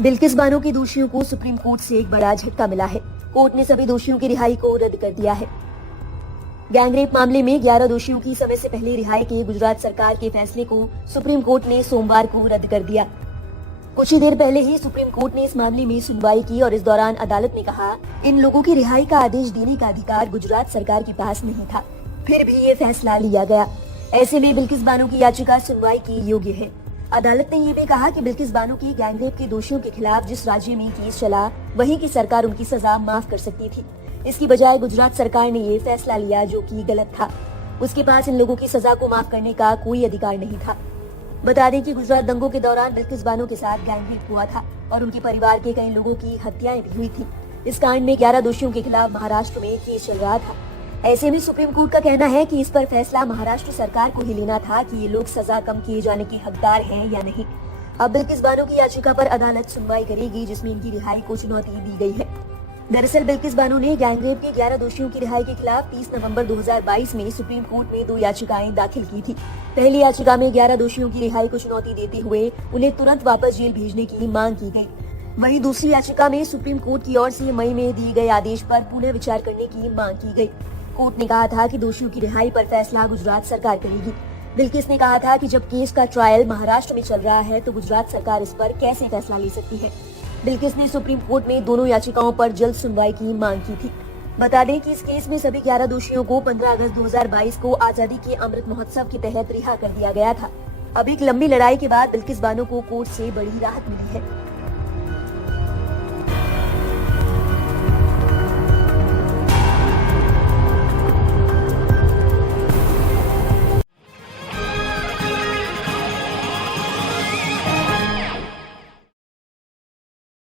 बिल्किस बानो के दोषियों को सुप्रीम कोर्ट से एक बड़ा झटका मिला है। कोर्ट ने सभी दोषियों की रिहाई को रद्द कर दिया है। गैंगरेप मामले में 11 दोषियों की समय से पहले रिहाई के गुजरात सरकार के फैसले को सुप्रीम कोर्ट ने सोमवार को रद्द कर दिया। कुछ ही देर पहले ही सुप्रीम कोर्ट ने इस मामले में सुनवाई की और इस दौरान अदालत ने कहा, इन लोगों की रिहाई का आदेश देने का अधिकार गुजरात सरकार के पास नहीं था, फिर भी ये फैसला लिया गया। ऐसे में बिल्किस बानो की याचिका सुनवाई की योग्य है। अदालत ने ये भी कहा कि बिल्किस बानो की गैंगरेप के दोषियों के खिलाफ जिस राज्य में केस चला, वहीं की सरकार उनकी सजा माफ कर सकती थी। इसकी बजाय गुजरात सरकार ने ये फैसला लिया जो कि गलत था। उसके पास इन लोगों की सजा को माफ करने का कोई अधिकार नहीं था। बता दें कि गुजरात दंगों के दौरान बिल्किस बानो के साथ गैंगरेप हुआ था और उनके परिवार के कई लोगों की हत्याएं भी हुई थी। इस कांड में 11 दोषियों के खिलाफ महाराष्ट्र में केस चल रहा था। ऐसे में सुप्रीम कोर्ट का कहना है कि इस पर फैसला महाराष्ट्र सरकार को ही लेना था कि ये लोग सजा कम किए जाने के हकदार हैं या नहीं। अब बिल्किस बानो की याचिका पर अदालत सुनवाई करेगी, जिसमें इनकी रिहाई को चुनौती दी गई है। दरअसल बिल्किस बानो ने गैंगरेप के 11 दोषियों की रिहाई के खिलाफ 30 नवंबर 2022 में सुप्रीम कोर्ट में 2 याचिकाएं दाखिल की थी। पहली याचिका में 11 दोषियों की रिहाई को चुनौती देते हुए उन्हें तुरंत वापस जेल भेजने की मांग की गई। वहीं दूसरी याचिका में सुप्रीम कोर्ट की ओर से मई में दिए गए आदेश पर पुनः विचार करने की मांग की गई। कोर्ट ने कहा था कि दोषियों की रिहाई पर फैसला गुजरात सरकार करेगी। बिल्किस ने कहा था कि जब केस का ट्रायल महाराष्ट्र में चल रहा है तो गुजरात सरकार इस पर कैसे फैसला ले सकती है। बिल्किस ने सुप्रीम कोर्ट में दोनों याचिकाओं पर जल्द सुनवाई की मांग की थी। बता दें कि इस केस में सभी 11 दोषियों को 15 अगस्त 2022 को आजादी के अमृत महोत्सव के तहत रिहा कर दिया गया था। अब एक लंबी लड़ाई के बाद बिल्किस बानो को कोर्ट से बड़ी राहत मिली है।